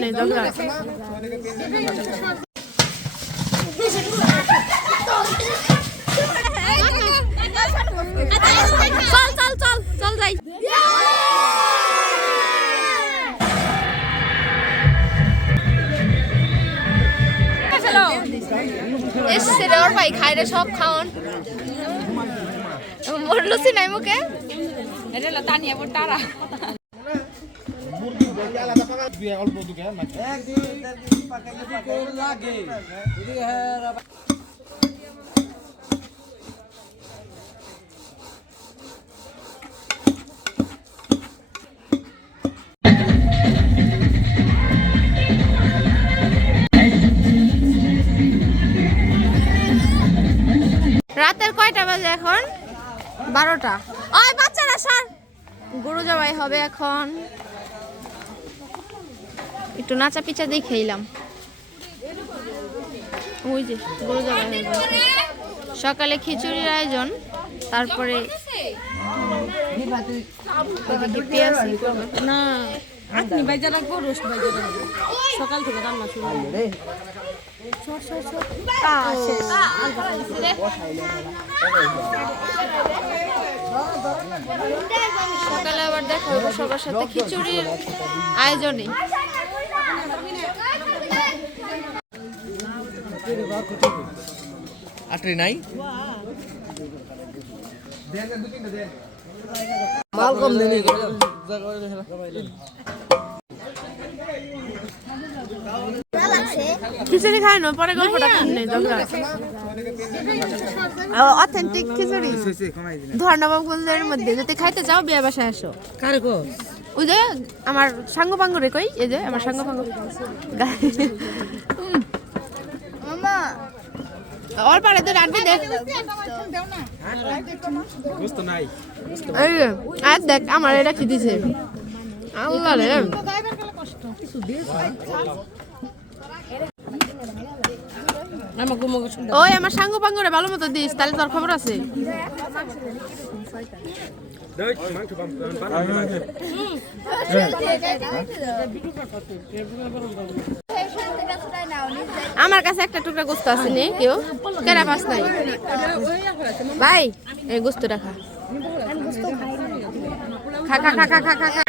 কেমনে ঝগড়া চল চল চল চল যাই এসছে রে ওর ভাই খাই রে সব খাওন মরলুসি নাই মুখে এটা হলো তানিয়া বড় তারা অল্প দুকে একদিন পাকা যদি কোন লাগে যদি রাতের কয়টা বাজে এখন 12টা ওই বাচ্চারা সর গরু জবাই হবে এখন একটু নাচা পিচা দিয়ে খেলাম ওই যে গরু জবাই হবে সকালে খিচুড়ির আয়োজন তারপরে না আপনি বাইজা রাখবো রোস্ট বাইজা রাখবো সকাল থেকে রান্না শুরু হবে সকালে আবার দেখা হবো সবার সাথে খিচুড়ির আয়োজনে আটরি নাই মাল কম দেনি খিচুড়ি খাই না পরে গল্পটা শুনলে অথেন্টিক খিচুড়ি ধর্ণবাবগঞ্জের মধ্যে যদি খাইতে চাও বিয়ে বাসায় আসো কারে কো ওই যে আমার সাঙ্গ পাঙ্গ রে কই এই যে আমার সাঙ্গ পাঙ্গ মামা ওর পারে তো রাখবি দেখ গোস্ত নাই এই আর দেখ আমার এটা কি দিছে আল্লাহ রে ওই আমার সাঙ্গ পাঙ্গ রে ভালো মতো দিস তাহলে তোর খবর আছে আমার কাছে একটা টুকরা গোস্ত আছে নি কেউ কেরা পাস নাই ভাই এই গোস্তটা খা খা খা খা খা খা খা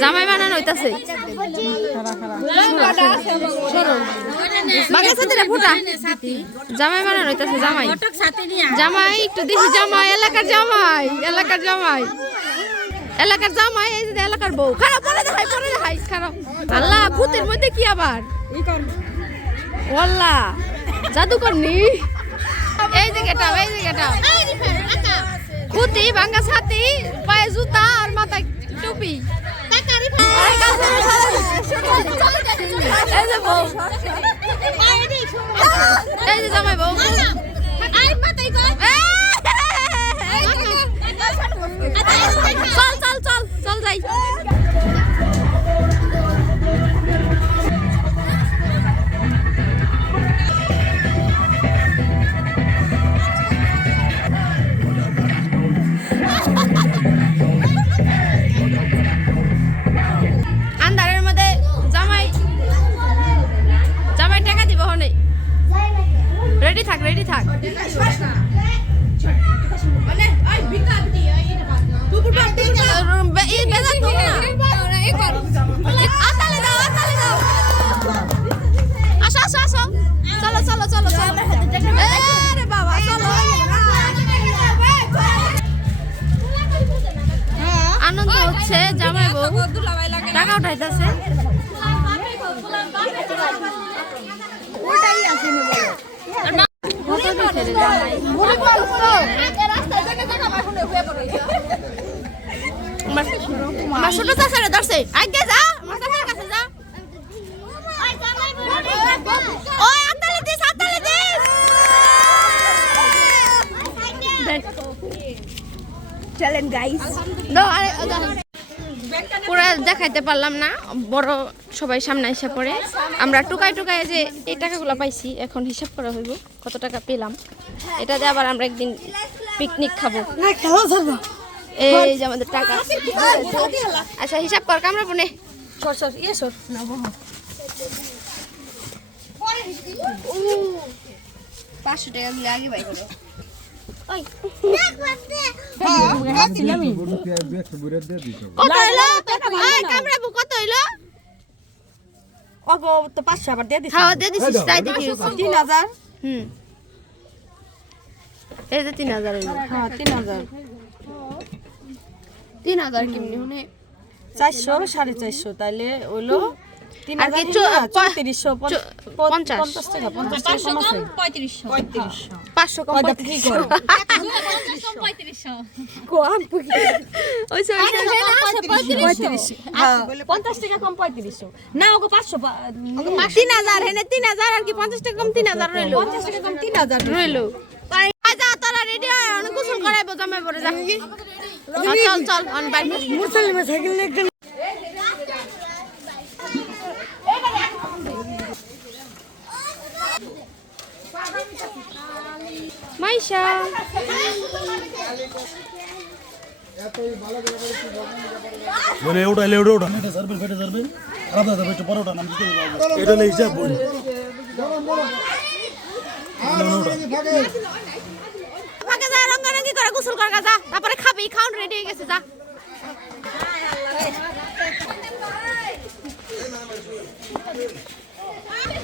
জামাই বানানো হইতাছে জামাই বানানো হইতাছে জামাই জামাই একটু দেখি জামাই এলাকার জামাই এলাকার জামাই এলাকার জামাই এই যে এলাকার বউ খারাপ পরে দেখাই খারাপ আল্লাহ ভূতের মধ্যে কি আবার ওয়াল্লাহ জাদুকর নি এই যে গেটা খুতি ভাঙ্গা ছাতি পায়ে জুতা আর মাথায় টুপি এই যে জামাই বউ চল যাই আন্ধারের মধ্যে জামাই টাকা দিব হনে রেডি থাক চলো বাবা চলো আনন্দ হচ্ছে জামাই বউ টাকা উঠাইতেছে আমার ছোট চাচারে ধরছে আগে যা আমার চাচার কাছে যা ওই আতালে দিস চলেন গাইস পুরা দেখাইতে পারলাম না বড় সবাই সামনে এসে পড়ে আমরা টুকাই যে এই টাকাগুলো পাইছি এখন হিসাব করা হইব কত টাকা পেলাম এটা দিয়ে আবার আমরা একদিন পিকনিক খাবো এই যে আমাদের টাকা আচ্ছা হিসাব কর কামড়া বনে সর ইয়ে সর 500 টাকা দিলে আগে বাই করো কত হইলো এই কামড়াবো কত হইলো ওগো তো 500 আবার দিয়ে দিছি খাওয়া দিয়ে দিছিস তাই দেখি 3000 এই যে 3000 হইলো হ্যাঁ 3000 কেমনি মানে 400 450 তাইলে হইলো আর কি 50 টাকা 50 টাকা কম আছে 500 কম কি করো 3500 কম ওই সব 35 হ্যাঁ 50 টাকা কম 3500 না ওগো 500 3000 হেনে 3000 আর কি 50 টাকা কম 3000 রইলো 50 টাকা কম 3000 রইলো যা তোরা রেডি হয় অনেক গোসল করাইবো জামাই পরে যা চল অন বাইক মুরসালিমা সাইকেল নিয়ে মাইশা মানে ওটা এটা সার্ভে ফেটে সার্ভে খারাপ দাদা একটু পরে ওটা নাম দিতে হবে এটা নেই হিসাব বলি ফাঁকে যা রঙ্গারঙ্গি করে গোসল কর যা তারপরে খাবি খাউন রেডি হয়ে গেছে যা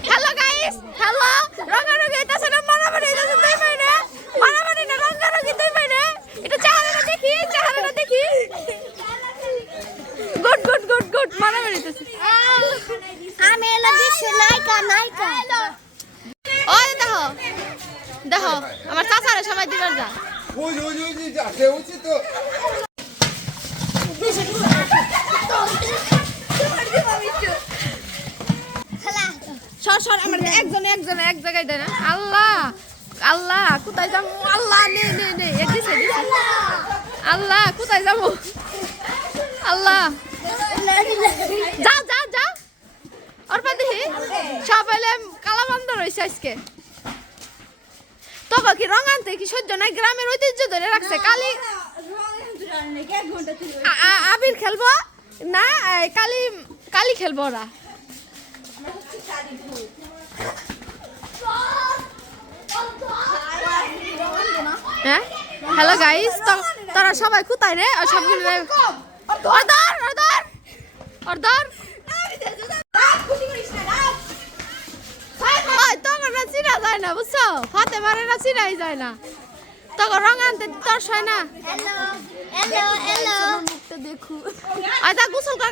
হ্যালো গাইস হ্যালো রঙ্গারঙ্গি হইতাছে না মারামারি হইতাছে তুই পাইনে মারামারি না রঙ্গারঙ্গি তুই পাইনে এটা চেহারাটা দেখি গুড মারামারি হইতাছে আমি এলা বিশ্ব নায়িকা ওই দেখো আমার চাচারে সবাই দিবার যা ওই যাচ্ছে উচিত তো সর আমরা একজন এক জায়গায় দেয় না আল্লাহ কোথায় যাবো আল্লাহ নে এদিকে আল্লাহ কোথায় যাবো আল্লাহ যা ওর পা দেখি সব এলে কালাবন্ধ রয়েছে আজকে তবে কি রং আনতে কি সহ্য নাই গ্রামের ঐতিহ্য ধরে রাখছে কালি আবির খেলবো না কালি খেলবো ওরা হ্যাঁ হ্যালো গাইস তোরা সবাই কোথায় রে সবগুলো অর্ডার চিনা যায় না বুঝছো হাতে মারে না চিনাই যায় না তখন রং আনতে তোর হয় না দেখু গোসল কর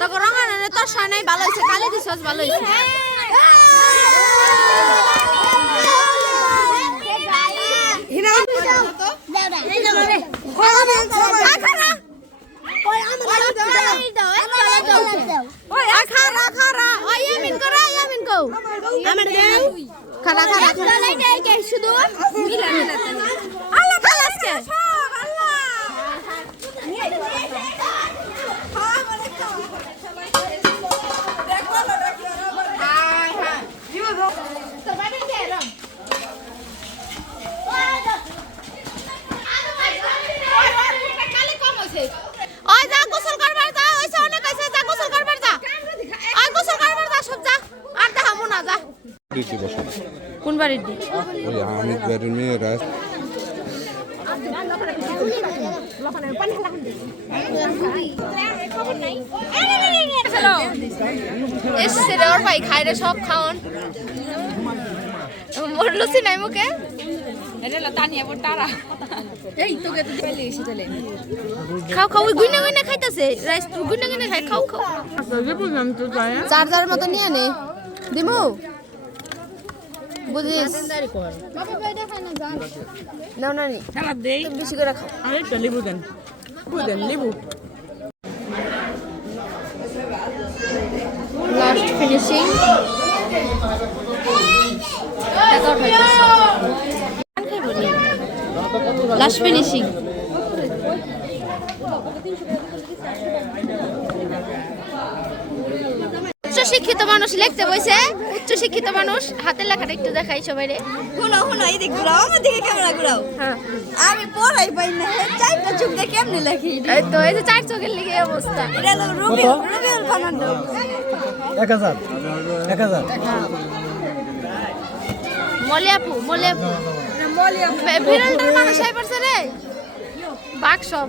তখন রং আনে তোর হয় নাই ভালো হয়েছে কালি দিস ভালো হয়েছে শুধু কোন বাড়ির দি ওই আমিত বাড়ির মেয়ে রাজ এসে রে ওর ভাই খাই রে সব খাওন মরলছি নাই মুখে খাও ওই গুইনা খাইতেছে রাইস গুইনা খাই খাও চার্জার মতো নিয়ে নে দিমু বুঝিস নাও নানি বেশি করে খাও আরেকটা লেবু দেন লেবু লাস্ট ফিনিশিং লাস্ট ফিনিশিং উচ্চ শিক্ষিত মানুষ লিখতে বসে উচ্চ শিক্ষিত মানুষ হাতের লেখাটা একটু দেখাই সবাই রে শুনো এই দিক ঘুরাও আমার দিকে ক্যামেরা ঘুরাও হ্যাঁ আমি পড়াই পাই না চারটা চোখ দিয়ে কেমনে লেখি এই তো এই যে চার চোখের লিখে এই অবস্থা এটা হলো রুবিউল ফার্নান্ডো 1000 1000 মলিয়াপু মলিয়াপু বিরলটার মানুষ হয়ে পড়ছে রে বাঘ সব